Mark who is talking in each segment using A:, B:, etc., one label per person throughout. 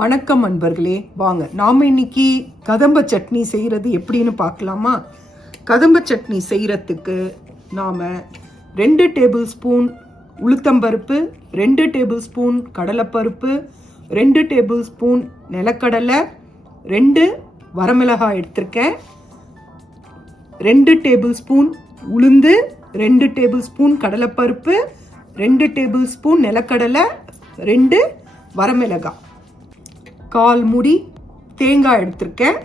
A: வணக்கம் அன்பர்களே. வாங்க நாம் இன்னைக்கு கதம்ப சட்னி செய்கிறது எப்படின்னு பார்க்கலாமா? கதம்ப சட்னி செய்கிறதுக்கு நாம் ரெண்டு டேபிள் ஸ்பூன் உளுத்தம்பருப்பு ரெண்டு டேபிள் ஸ்பூன் கடலைப்பருப்பு ரெண்டு டேபிள் ஸ்பூன் நிலக்கடலை ரெண்டு வரமிளகாய் எடுத்திருக்கேன். ரெண்டு டேபிள் ஸ்பூன் உளுந்து ரெண்டு டேபிள் ஸ்பூன் கடலைப்பருப்பு ரெண்டு டேபிள் ஸ்பூன் நிலக்கடலை ரெண்டு வரமிளகாய். கால் முடி தேங்காய் எடுத்திருக்கேன்.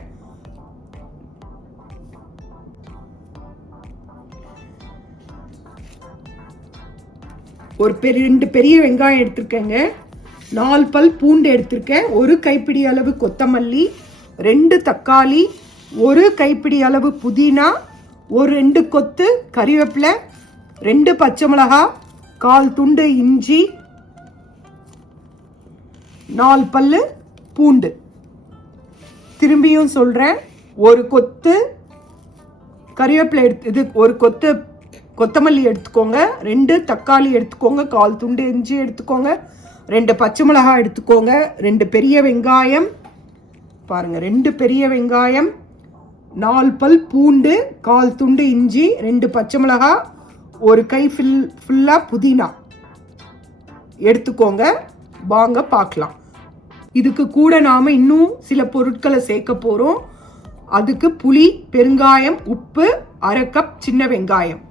A: ஒரு பெரிய ரெண்டு பெரிய வெங்காயம் எடுத்திருக்கேங்க. நாலு பல் பூண்டு எடுத்திருக்கேன். ஒரு கைப்பிடி அளவு கொத்தமல்லி ரெண்டு தக்காளி ஒரு கைப்பிடி அளவு புதினா ஒரு ரெண்டு கொத்து கறிவேப்பிலை ரெண்டு பச்சை மிளகா கால் துண்டு இஞ்சி நாலு பல்லு பூண்டு. திரும்பியும் சொல்கிறேன் ஒரு கொத்து கறிவேப்பிலை எடுத்து இது ஒரு கொத்து கொத்தமல்லி எடுத்துக்கோங்க ரெண்டு தக்காளி எடுத்துக்கோங்க கால் துண்டு இஞ்சி எடுத்துக்கோங்க ரெண்டு பச்சை மிளகாய் எடுத்துக்கோங்க ரெண்டு பெரிய வெங்காயம் பாருங்கள் ரெண்டு பெரிய வெங்காயம் நாலு பல் பூண்டு கால் துண்டு இஞ்சி ரெண்டு பச்சை மிளகாய் ஒரு கை ஃபில் ஃபுல்லாக புதினா. எடுத்துக்கோங்க வாங்க பார்க்கலாம். இதுக்கு கூட நாம் இன்னும் சில பொருட்களை சேர்க்க போகிறோம் அதுக்கு புளி பெருங்காயம் உப்பு அரை கப் சின்ன வெங்காயம்.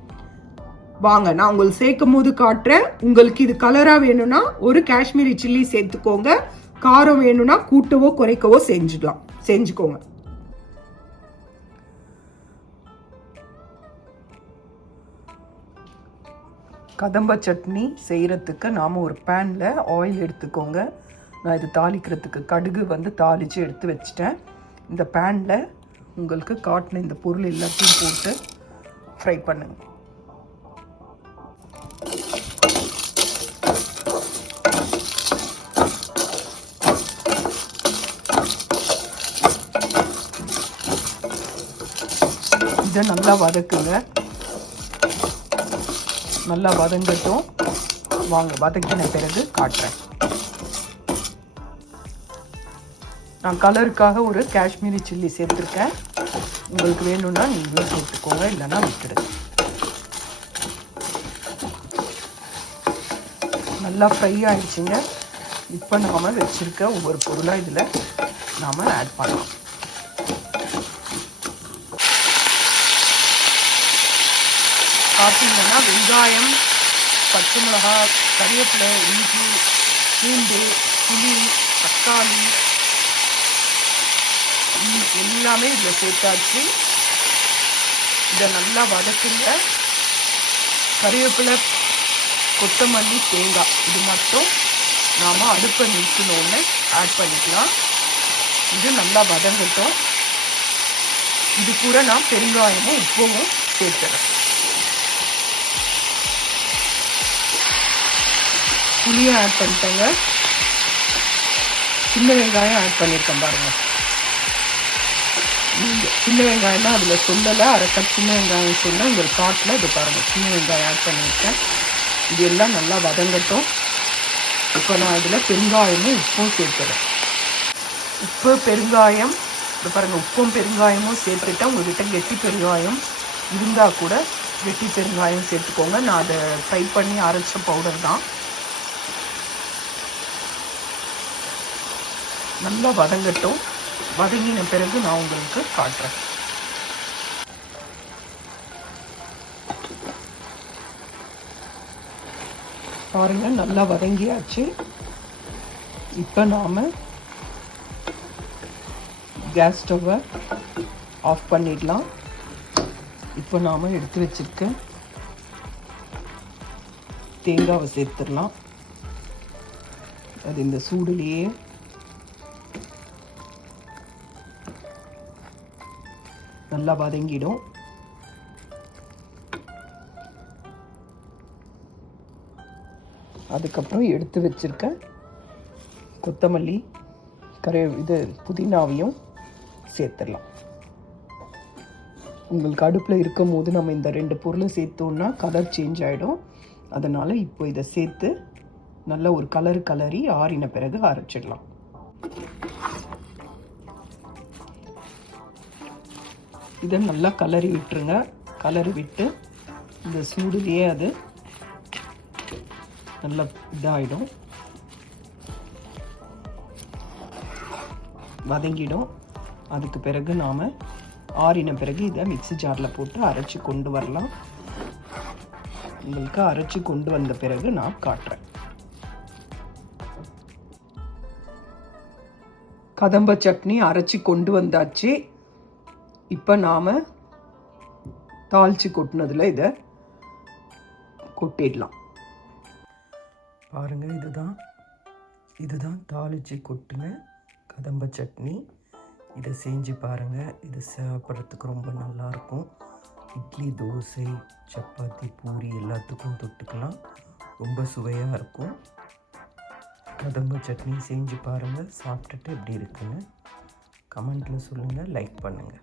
A: வாங்க நான் உங்களுக்கு சேர்க்கும் போது காட்டுறேன். உங்களுக்கு இது கலராக வேணும்னா ஒரு காஷ்மீரி சில்லி சேர்த்துக்கோங்க. காரம் வேணும்னா கூட்டவோ குறைக்கவோ செஞ்சுக்கலாம். செஞ்சுக்கோங்க. கதம்ப சட்னி செய்கிறதுக்கு நாம் ஒரு பேனில் ஆயில் எடுத்துக்கோங்க. நான் இது தாளிக்கிறதுக்கு கடுகு வந்து தாளித்து எடுத்து வச்சிட்டேன். இந்த பேனில் உங்களுக்கு காட்டின இந்த பொருள் எல்லாத்தையும் போட்டு ஃப்ரை பண்ணுங்க. இதை நல்லா வதக்குங்க. நல்லா வதங்கட்டும். வாங்க வதக்கின பிறகு காட்டுறேன். நான் கலருக்காக ஒரு காஷ்மீரி சில்லி சேர்த்துருக்கேன். உங்களுக்கு வேணும்னா நீங்களும் சேர்த்துக்கோங்க இல்லைன்னா விட்டுடுங்க. நல்லா ஃப்ரை ஆகிடுச்சிங்க இப்போ நாம் வச்சுருக்க ஒவ்வொரு பொருளாக இதில் நாம் ஆட் பண்ணலாம். பார்த்தீங்கன்னா வெங்காயம் பச்சை மிளகாய் கறிவேப்பிலை இஞ்சி பூண்டு புளி தக்காளி எல்லாமே இதில் சேர்த்தாச்சு. இதை நல்லா வதக்குங்க. கருவேப்பிலை கொத்தமல்லி தேங்காய். இது மட்டும் நாம் அடுப்பை நிறுத்தினோன்னு ஆட் பண்ணிக்கலாம். இது நல்லா வதங்கட்டும். இது கூட நான் பெருங்காயமும் உப்பும் சேர்த்துறேன் புளியும் ஆட் பண்ணிட்டேங்க. சின்ன வெங்காயம் ஆட் பண்ணியிருக்கேன் பாருங்கள் சின்ன வெங்காயம் தான் அதில் சொல்லலை அரை கப் சின்ன வெங்காயம் சொன்னால் இந்த காட்டில் இது பாருங்கள் சின்ன வெங்காயம் ஆட் பண்ணியிருக்கேன் இது எல்லாம் நல்லா வதங்கட்டும் இப்போ நான் இதில் பெருங்காயமும் உப்பும் சேர்த்துறேன் உப்பு பெருங்காயம் இப்போ பாருங்கள் உப்பும் பெருங்காயமும் சேர்த்துட்டேன் உங்கள்கிட்ட கெட்டி பெருங்காயம் இருந்தால் கூட வெட்டி பெருங்காயம் சேர்த்துக்கோங்க நான் அதை ஃப்ரை பண்ணி அரைச்ச பவுடர் தான் நல்லா வதங்கட்டும் வதங்கின பிறகு நான் உங்களுக்கு காட்டுறேன். பாருங்க நல்லா வதங்கியாச்சு. இப்போ நாம கேஸ் ஸ்டவ்வை ஆஃப் பண்ணிடலாம். இப்போ நாம எடுத்து வச்சிருக்க தேங்காவை சேர்த்துடலாம். அது இந்த சூடுலேயே நல்லா வதங்கிடும். அதுக்கப்புறம் எடுத்து வச்சிருக்க கொத்தமல்லி கரை இது புதினாவையும் சேர்த்துடலாம். உங்களுக்கு அடுப்பில் இருக்கும் போது நம்ம இந்த ரெண்டு பொருளும் சேர்த்தோன்னா கலர் சேஞ்ச் ஆகிடும் அதனால் இப்போ இதை சேர்த்து நல்ல ஒரு கலர் கலரி ஆறின பிறகு அரைச்சிடலாம். இதை நல்லா கலரி விட்டுருங்க. கலரி விட்டு இந்த சூடுலேயே அது நல்லா இதாகிடும் வதங்கிடும். அதுக்கு பிறகு நாம் ஆறின பிறகு இதை மிக்சி ஜாரில் போட்டு அரைச்சி கொண்டு வரலாம். உங்களுக்கு அரைச்சி கொண்டு வந்த பிறகு நான் காட்டுறேன். கதம்ப சட்னி அரைச்சி கொண்டு வந்தாச்சு. இப்போ நாம் தாளித்து கொட்டினதில் இதை கொட்டிடலாம். பாருங்கள் இதுதான். இதுதான் தாளித்து கொட்டின கதம்ப சட்னி. இதை செஞ்சு பாருங்கள் இது சாப்பிட்றதுக்கு ரொம்ப நல்லாயிருக்கும் இட்லி தோசை சப்பாத்தி பூரி எல்லாத்துக்கும் தொட்டுக்கலாம். ரொம்ப சுவையாக இருக்கும். கதம்ப சட்னி செஞ்சு பாருங்கள் சாப்பிட்டுட்டு எப்படி இருக்குன்னு கமெண்ட்டில் சொல்லுங்கள் லைக் பண்ணுங்கள்